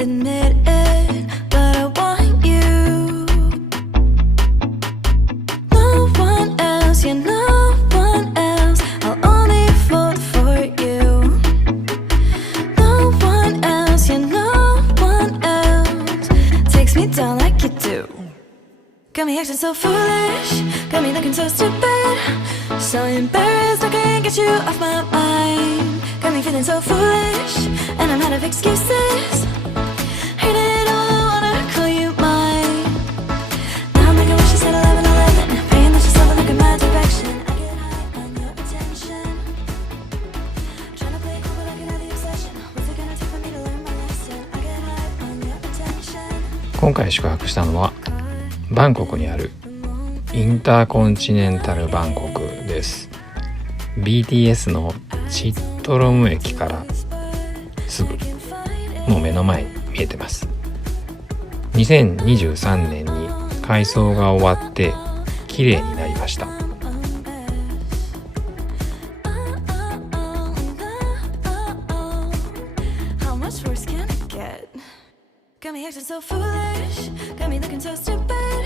admit it, but I want you. No one else, yeah, no one else. I'll only fall for you. No one else, yeah, no one else takes me down like you do. Got me acting so foolish, got me looking so stupid, so embarrassed I can't get you off my mind. Got me feeling so foolish, and I'm out of excuses. Hate it all, I wanna call you mine. Now I'm making wishes at 11:11, praying that you're slowly look in my direction. I get high on your attention, trying to play it cool but I can have the obsession. What's it gonna take for me to learn my lesson? I get high on your attention. 今回宿泊したのはバンコクにあるインターコンチネンタルバンコクです。 BTS のチットロム駅からすぐもう目の前に見えてます。2023年に改装が終わって綺麗になりました。How much worse can it get? Got me acting so foolish, got me looking so stupid,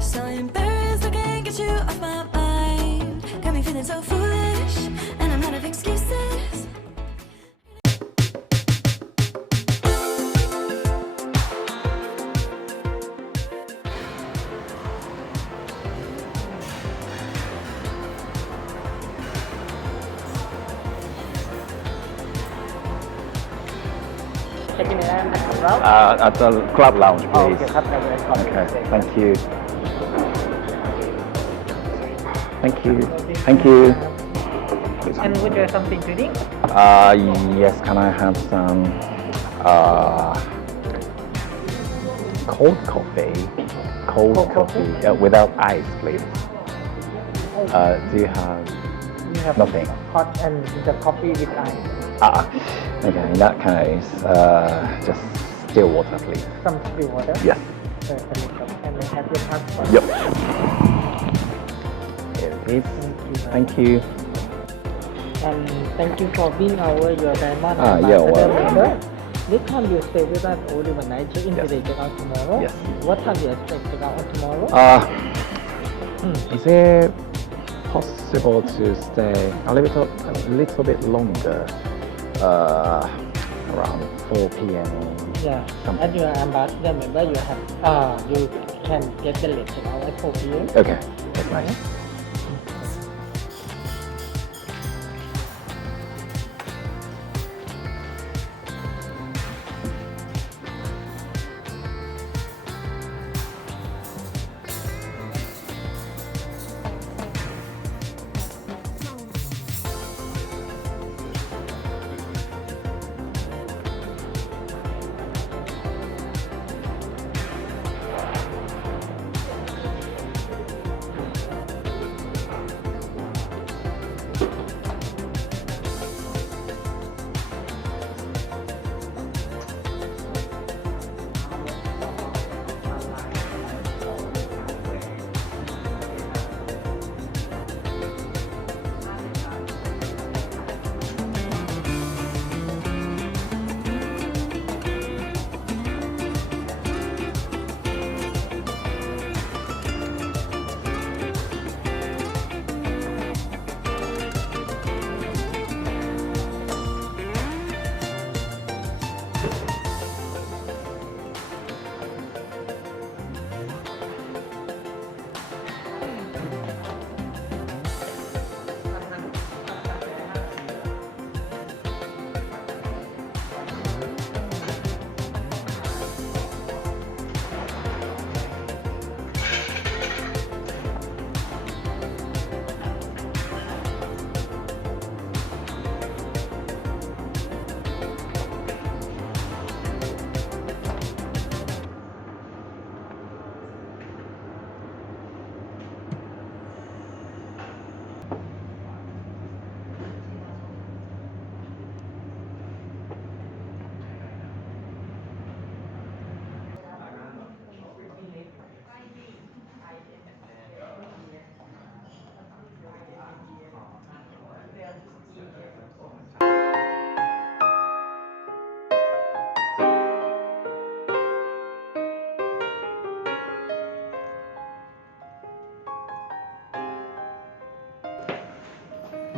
so embarrassed I can't get you off my mind. Got me feeling so foolish, and I'm out of excuses. Checking in at the club? At the club lounge, please. Oh, okay, club lounge. Okay, thank you. Thank you. Thank you. And would you have something to drink? Yes, can I have some cold coffee? Cold Cold coffee, coffee? without ice, please. Do you have You have nothing? hot and the coffee with ice. Okay, in that case, just still water, please. Some still water? Yes. Can I have your passport? Yep. Here, please. Thank you. And thank you for being your diamond you're ambassador welcome. member. This time you stay with us only one night, check in Yes. today, check out tomorrow. Yes. What time do you expect check out on tomorrow? Is it possible to stay a little bit longer? Around 4 p.m. Yeah. something. As your ambassador member, you can get the late check out at 4 p.m. Okay, that's nice.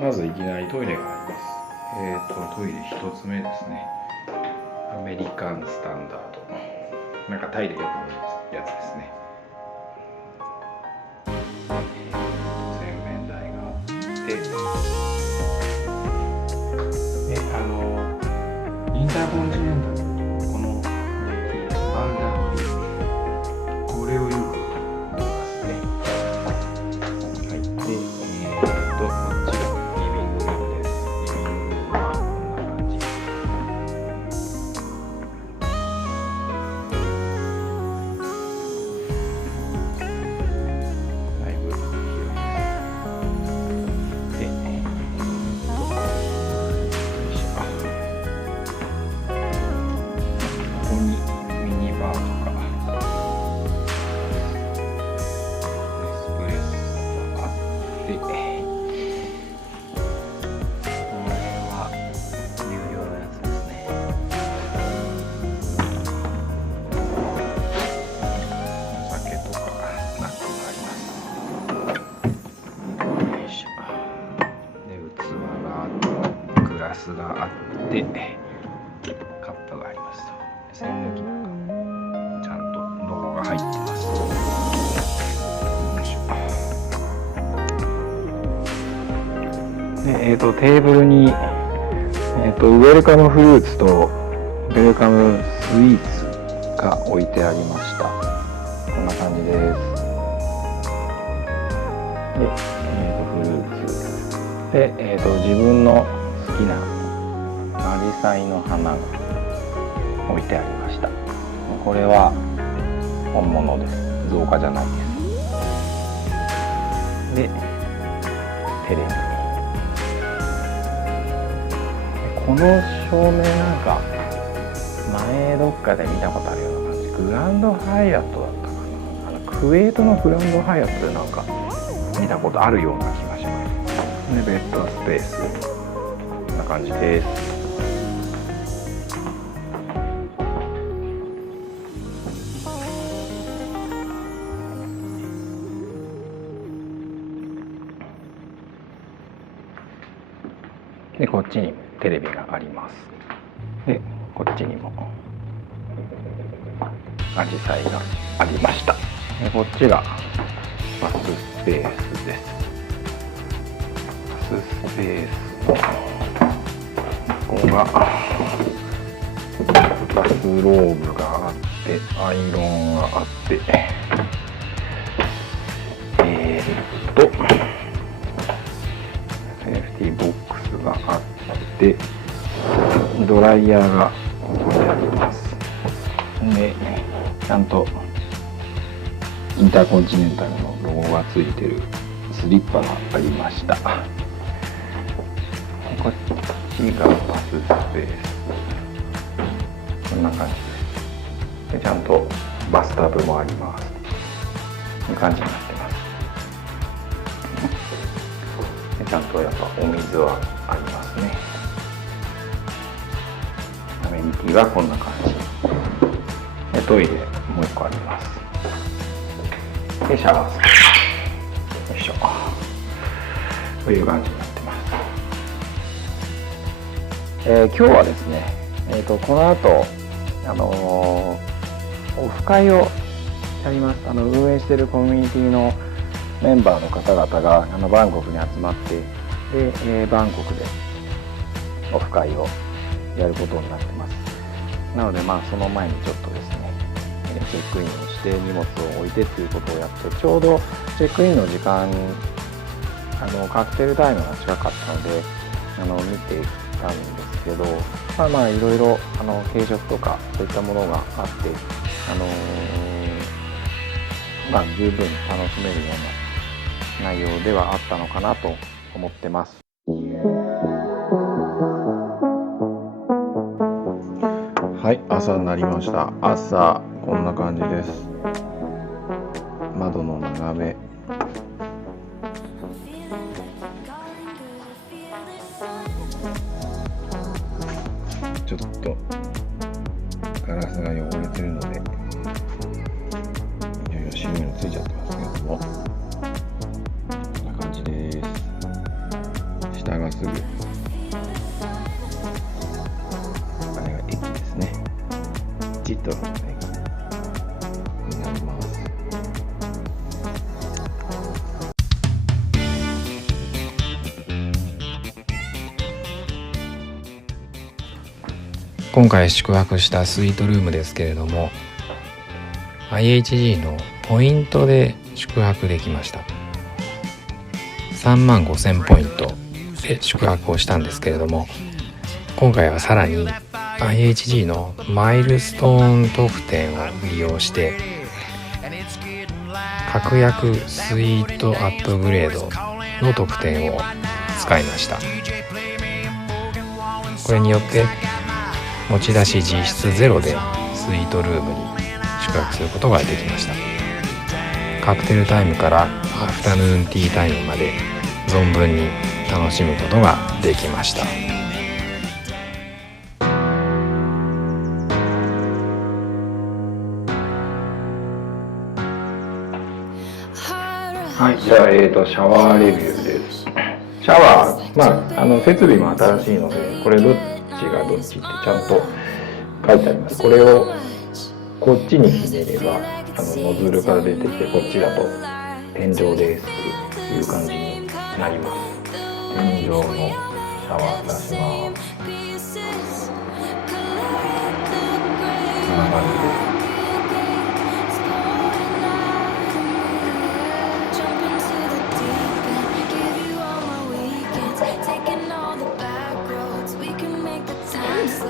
まずいきなりトイレがあります。トイレ1つ目ですね。アメリカンスタンダード。なんかタイでよく見るやつですね。洗面台があって、インターコンチネンタル、このバウンダーこれをよく見ますね。はい。で、こっちがリビングルームです。リビングルームはこんな感じ。だいぶ広いです。で、よいしょ。ここにミニバーとかエスプレッソがあって、これは有料のやつですね。お酒とかスナックがあります。よいしょ。で、器があって、グラスがあって、カップがありますと。栓抜きなんかちゃんとロゴが入ってます。よいしょ。で、テーブルに、ウェルカムフルーツとウェルカムスイーツが置いてありました。こんな感じです。で、フルーツで、自分の好きなアジサイの花が置いてありました。これは本物です。造花じゃないです。で、テレビ。この照明なんか前どっかで見たことあるような感じ。グランドハイアットだったかな。クウェートのグランドハイアットでなんか見たことあるような気がします。で、ベッドスペース。こんな感じです。で、こっちにテレビがあります。で、こっちにもアジサイがありました。で、こっちがバススペースです。バススペースのここがバスローブがあって、アイロンがあって、セーフティーボックスがあって、ドライヤーが置いてあります。で、ちゃんとインターコンチネンタルのロゴがついてるスリッパがありました。こっちがバススペース。こんな感じです。で、ちゃんとバスタブもあります。こういう感じになってます。で、ちゃんとやっぱお水はありますね。アメニティはこんな感じ。で、トイレもう一個あります。で、シャワースペース。よいしょ。という感じになってます。今日はですね、この後、オフ会をやります。運営しているコミュニティのメンバーの方々がバンコクに集まって、で、バンコクでオフ会をやることになってます。なので、その前にちょっとですね、チェックインをして荷物を置いてっていうことをやって、ちょうどチェックインの時間、カクテルタイムが近かったので、見てきたんですけど、いろいろ軽食とかそういったものがあって、十分楽しめるような内容ではあったのかなと思ってます。はい、朝になりました。朝こんな感じです。窓の眺め。ちょっとガラスが汚れてるので、いろいろ白いのついちゃってますけども、こんな感じです。下がチットルームになります。今回宿泊したスイートルームですけれども、 IHG のポイントで宿泊できました。35,000ポイントで宿泊をしたんですけれども、今回はさらに IHG のマイルストーン特典を利用して格安スイートアップグレードの特典を使いました。これによって持ち出し実質ゼロでスイートルームに宿泊することができました。カクテルタイムからアフタヌーンティータイムまで存分に楽しむことができました。はい、じゃあ、シャワーレビューです。シャワー、設備も新しいので、これどっちがどっちってちゃんと書いてあります。これをこっちにひねればノズルから出てきて、こっちだと天井ですっていう感じになります。天井のシャワー出します。こんな感じです。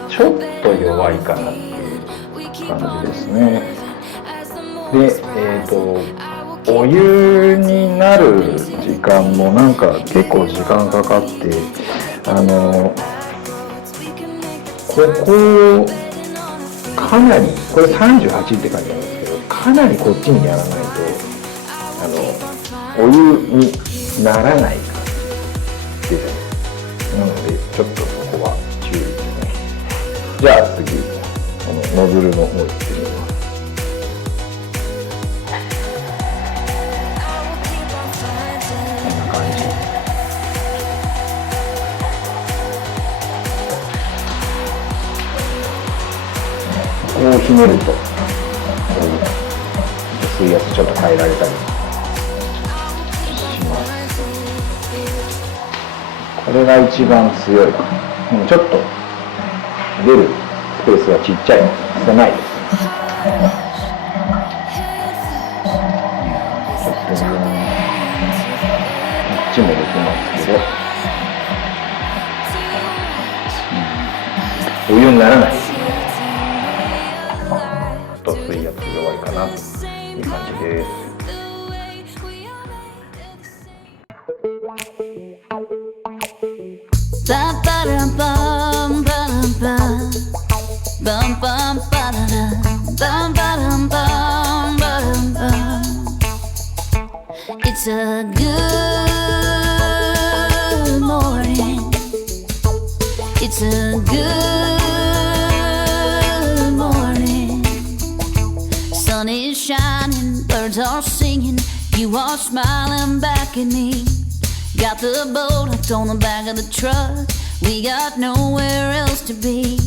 ちょっと弱いかなっていう感じですね。で、お湯になる時間もなんか結構時間かかって、ここかなり、これ38って書いてあるんですけど、かなりこっちにやらないとお湯にならない感じです。なのでちょっとそこは注意ですね。じゃあ次、このノズルの方行ってみます。こんな感じ。こうひねると、水圧ちょっと変えられたりします。これが一番強いかな。ちょっと出るスペースがちっちゃい、狭いです。ちょっとこっちもできますけど、お湯にならないですね。ちょっと水圧弱いかなっていう感じです。It's a good morning. It's a good morning. Sun is shining, birds are singing. You are smiling back at me. Got the boat hooked on the back of the truck. We got nowhere else to be.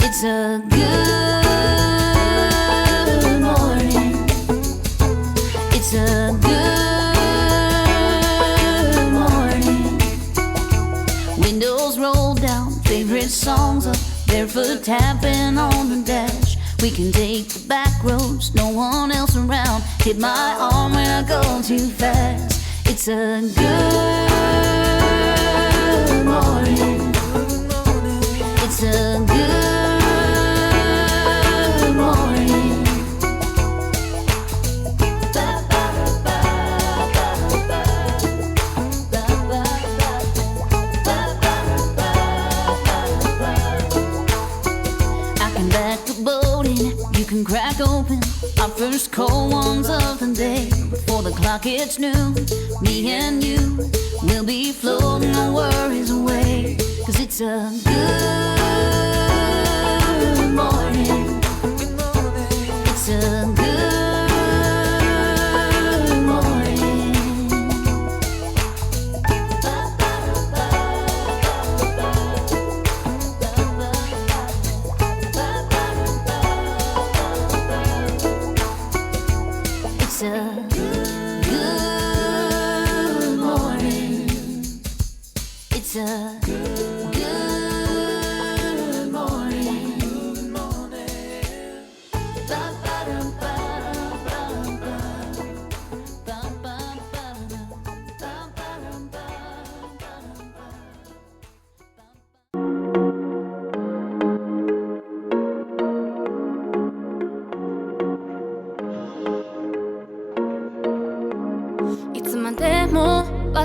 It's a good morning. It's a good morning. Windows roll down, favorite songs up, barefoot tapping on the dash. We can take the back roads, no one else around. Hit my arm when I go too fast. It's a good morning. It's a good morning. I can back the boat in, you can crack open our first cold ones of the day. Before the clock hits noon, me and you will be floating our worries away. 'Cause it's a good morning. It's a good morning.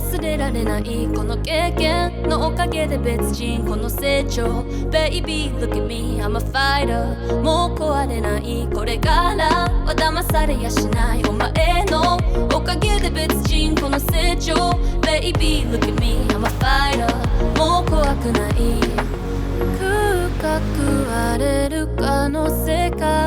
忘れられないこの経験のおかげで別人この成長 Baby look at me I'm a fighter もう壊れないこれからは騙されやしないお前のおかげで別人この成長 Baby look at me I'm a fighter もう怖くない深く割れるかの世界